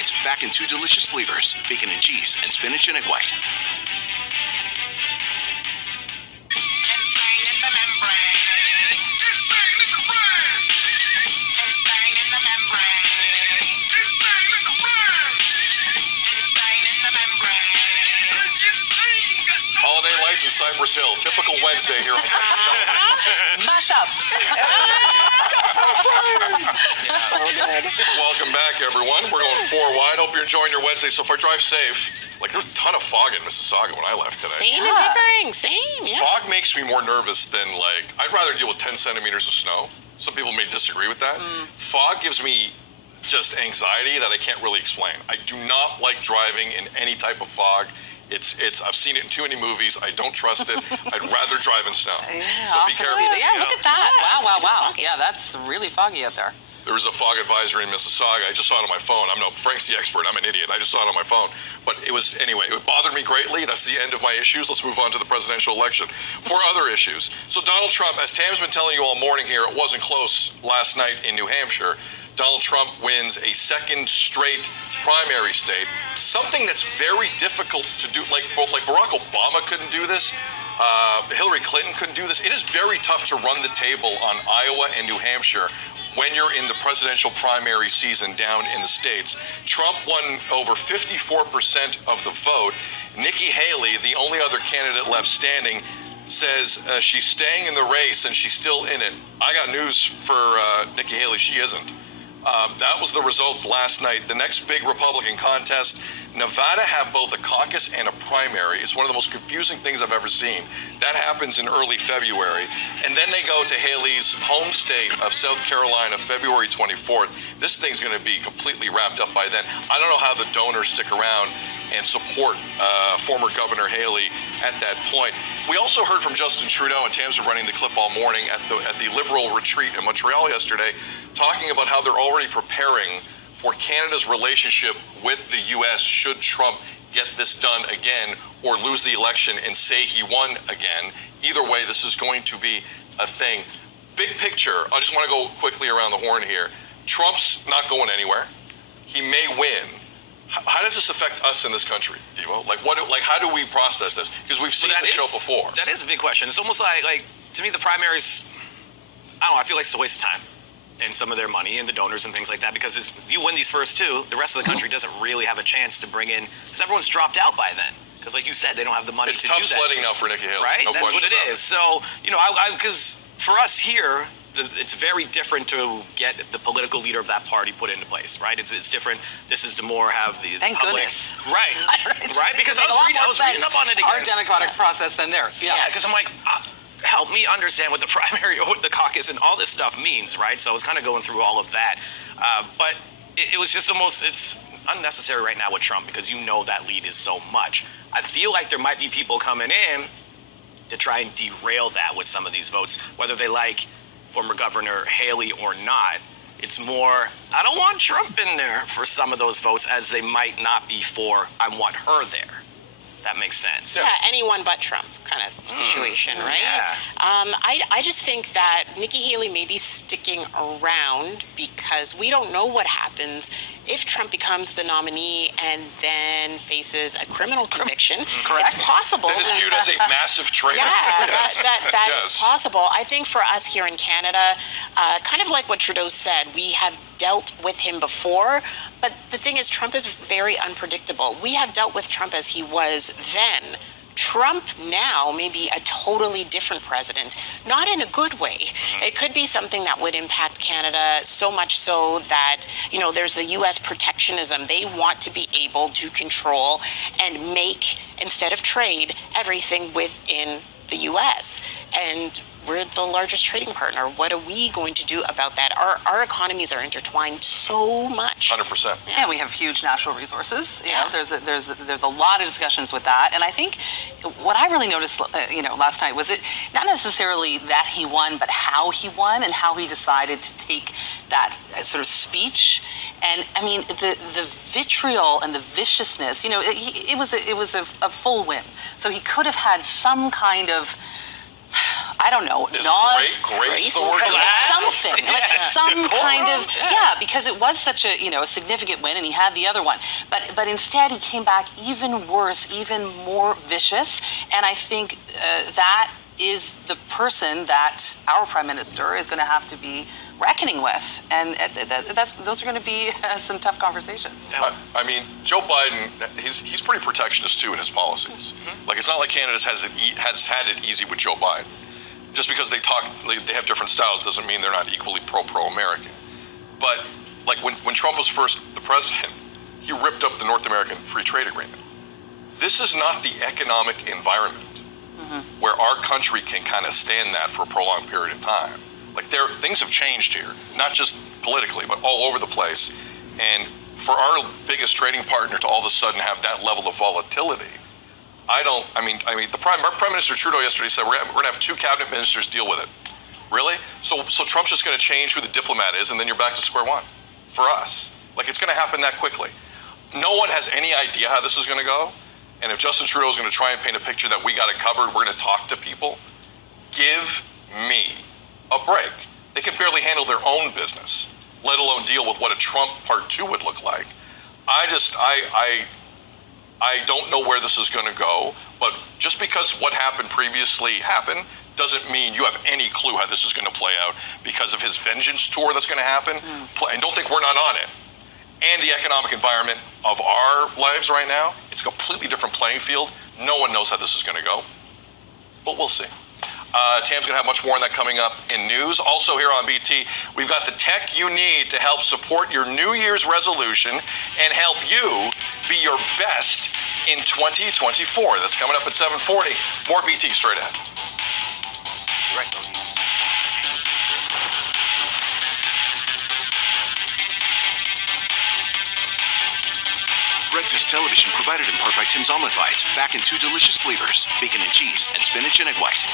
sides, back in 2 delicious flavors, bacon and cheese and spinach and egg white. Holiday lights in Cypress Hill. Typical Wednesday here on Texas Television. Mash up. Welcome back, everyone. We're going 4 wide. Hope you're enjoying your Wednesday so far. Drive safe. Like, there's a ton of fog in Mississauga when I left today. Same in Pickering, same, yeah. Fog makes me more nervous than, like, I'd rather deal with 10 centimeters of snow. Some people may disagree with that. Fog gives me just anxiety that I can't really explain. I do not like driving in any type of fog. I've seen it in too many movies. I don't trust it. I'd rather drive in snow. Yeah, so be careful. Yeah, look at that. Yeah, Wow. Yeah, that's really foggy out there. There was a fog advisory in Mississauga. I just saw it on my phone. Frank's the expert. I'm an idiot. I just saw it on my phone. But anyway, it bothered me greatly. That's the end of my issues. Let's move on to the presidential election. 4 other issues. So Donald Trump, as Tam's been telling you all morning here, it wasn't close last night in New Hampshire. Donald Trump wins a 2nd straight primary state. Something that's very difficult to do. Like Barack Obama couldn't do this. Hillary Clinton couldn't do this. It is very tough to run the table on Iowa and New Hampshire when you're in the presidential primary season down in the States. Trump won over 54% of the vote. Nikki Haley, the only other candidate left standing, says she's staying in the race and she's still in it. I got news for Nikki Haley. She isn't. That was the results last night. The next big Republican contest, Nevada have both a caucus and a primary. It's one of the most confusing things I've ever seen. That happens in early February. And then they go to Haley's home state of South Carolina, February 24th. This thing's going to be completely wrapped up by then. I don't know how the donors stick around and support former Governor Haley at that point. We also heard from Justin Trudeau, and Tam's been running the clip all morning at the Liberal retreat in Montreal yesterday, talking about how they're already preparing for Canada's relationship with the U.S. should Trump get this done again or lose the election and say he won again. Either way, this is going to be a thing. Big picture, I just want to go quickly around the horn here. Trump's not going anywhere. He may win. How does this affect us in this country, Devo? How do we process this? Because we've seen the show before. That is a big question. It's almost like to me, the primaries, I don't know, I feel like it's a waste of time and some of their money and the donors and things like that, because if you win these first 2, the rest of the country doesn't really have a chance to bring in, because everyone's dropped out by then. Because like you said, they don't have the money to do that. It's tough sledding now for Nikki Haley. Right? No That's what it is. So, because for us here, it's very different to get the political leader of that party put into place, right? It's different. This is to more have the Thank public. Goodness. Right. Right? Because I was reading up on it again. Our democratic process than theirs. Yeah, because I'm like, help me understand what the primary or what the caucus and all this stuff means, right? So I was kind of going through all of that. But it was just it's unnecessary right now with Trump, because that lead is so much. I feel like there might be people coming in to try and derail that with some of these votes, whether they like former Governor Haley or not. It's more, I don't want Trump in there for some of those votes, as they might not be for, I want her there. That makes sense. Yeah, anyone but Trump kind of situation, right? Yeah. I just think that Nikki Haley may be sticking around because we don't know what happens if Trump becomes the nominee and then faces a criminal conviction. Correct. It's possible. That is viewed as a massive traitor. Yeah, Yes. that Yes. is possible. I think for us here in Canada, kind of like what Trudeau said, we have dealt with him before, but the thing is, Trump is very unpredictable. We have dealt with Trump as he was then. Trump now may be a totally different president, not in a good way. It could be something that would impact Canada so much so that, there's the U.S. protectionism. They want to be able to control and make, instead of trade, everything within the U.S. And we're the largest trading partner. What are we going to do about that? Our economies are intertwined so much. 100%. Yeah, we have huge natural resources. Yeah. There's a lot of discussions with that, and I think what I really noticed, last night was it not necessarily that he won, but how he won and how he decided to take that sort of speech. And I mean, the vitriol and the viciousness. It was a full win, so he could have had some kind of I don't know, Is nod, grace the word? something, like some kind of, because it was such a, a significant win, and he had the other one. But instead, he came back even worse, even more vicious, and I think that is the person that our Prime Minister is going to have to be reckoning with, and those are going to be some tough conversations. I mean, Joe Biden, he's pretty protectionist too in his policies. Like, it's not like Canada has had it easy with Joe Biden. Just because they have different styles doesn't mean they're not equally pro-American. But like when Trump was first the president, he ripped up the North American Free Trade Agreement. This is not the economic environment where our country can kind of stand that for a prolonged period of time. Like, things have changed here, not just politically, but all over the place. And for our biggest trading partner to all of a sudden have that level of volatility, I mean, the Prime Minister Trudeau yesterday said we're going to have 2 cabinet ministers deal with it. Really? So Trump's just going to change who the diplomat is, and then you're back to square one for us. Like, it's going to happen that quickly. No one has any idea how this is going to go. And if Justin Trudeau is going to try and paint a picture that we got it covered, we're going to talk to people, give me a break. They can barely handle their own business, let alone deal with what a Trump Part 2 would look like. I don't know where this is going to go, but just because what happened previously happened doesn't mean you have any clue how this is going to play out because of his vengeance tour that's going to happen. And don't think we're not on it. And the economic environment of our lives right now, it's a completely different playing field. No one knows how this is going to go, but we'll see. Tam's going to have much more on that coming up in news. Also here on BT, we've got the tech you need to help support your New Year's resolution and help you be your best in 2024. That's coming up at 7:40. More BT straight ahead. Right. Breakfast television provided in part by Tim's Omelet Bites, back in 2 delicious flavors, bacon and cheese, and spinach and egg white.